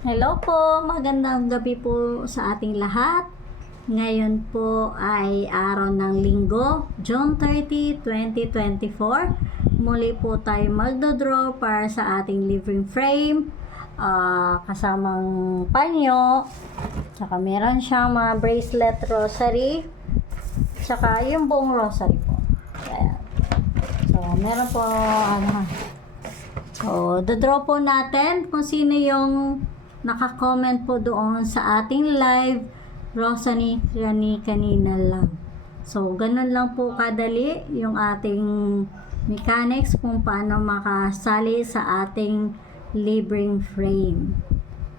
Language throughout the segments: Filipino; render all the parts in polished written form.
Hello po, magandang gabi po sa ating lahat. Ngayon po ay araw ng Linggo, June 30, 2024. Muli po tayo magdodraw para sa ating living frame. Kasamang panyo, tsaka meron siyang mga bracelet rosary, tsaka yung buong rosary po. Ayan. So, meron po So, dodraw po natin kung sino yung naka-comment po doon sa ating live Rosany kanina lang. So, ganun lang po kadali yung ating mechanics kung paano makasali sa ating libreng frame.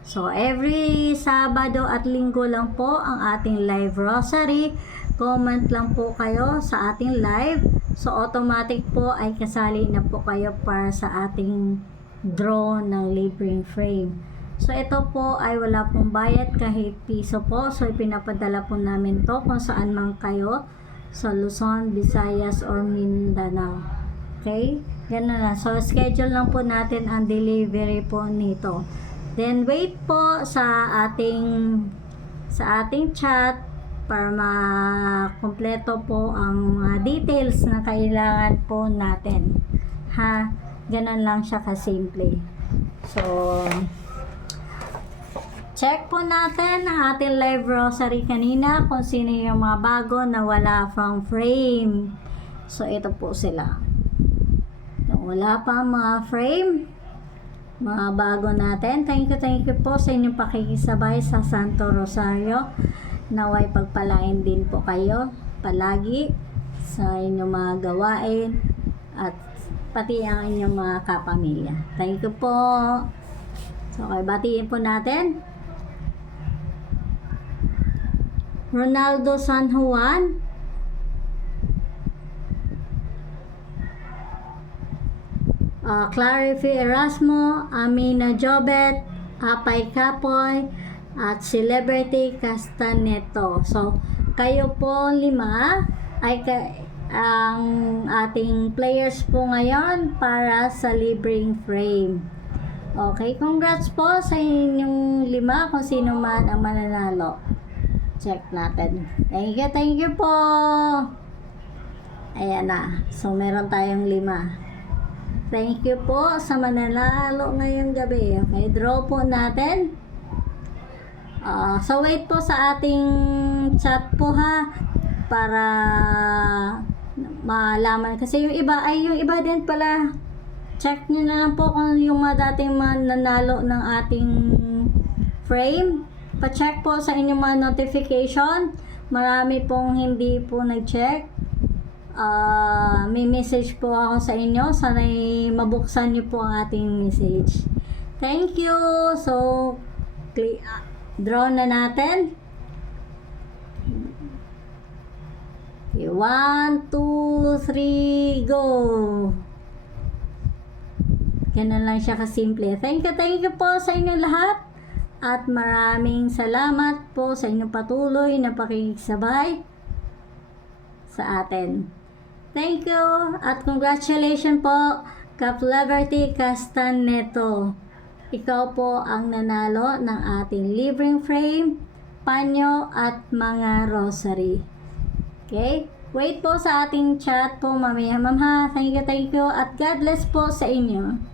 So, every Sabado at Linggo lang po ang ating live rosary. Comment lang po kayo sa ating live. So, automatic po ay kasali na po kayo para sa ating draw ng libreng frame. So, ito po ay wala pong bayad kahit piso po. So, ipinapadala po namin to kung saan man kayo sa Luzon, Visayas, or Mindanao. Okay? Ganun na. So, schedule lang po natin ang delivery po nito. Then, wait po sa ating chat para makumpleto po ang mga details na kailangan po natin. Ha? Ganun lang siya kasimple. So, check po natin ang ating live rosary kanina kung sino yung mga bago na wala from frame. So, ito po sila. So, wala pa mga frame. Mga bago natin. Thank you po sa inyong pakikisabay sa Santo Rosario. Naway pagpalain din po kayo palagi sa inyong mga gawain at pati ang inyong mga kapamilya. Thank you po. So, okay, batiin po natin. Ronaldo San Juan, Clarifi Erasmo, Amina Jobet, Apay Kapoy, at Celebrity Castaneto. So, kayo po 5 ay ang ating players po ngayon para sa libreng frame. Okay, congrats po sa inyong 5 kung sino man ang mananalo. Check natin. Thank you po. Ayan na. So, meron tayong 5. Thank you po sa mananalo ngayong gabi. Okay, draw po natin. So, wait po sa ating chat po ha. Para malaman. Kasi yung iba din pala. Check nyo na lang po kung yung mga dating mananalo ng ating frame. Pa-check po sa inyong mga notification. Marami pong hindi po nag-check. May message po ako sa inyo. Sana'y mabuksan nyo po ang ating message. Thank you. So, draw na natin. 1, 2, 3, go. Ganun lang siya kasimple. Thank you po sa inyo lahat. At maraming salamat po sa inyong patuloy na pakikisabay sa atin. Thank you at congratulations po, Celebrity Castaneto. Ikaw po ang nanalo ng ating libreng frame, panyo at mga rosary. Okay? Wait po sa ating chat po mamaya, ma'am ha. Thank you at God bless po sa inyo.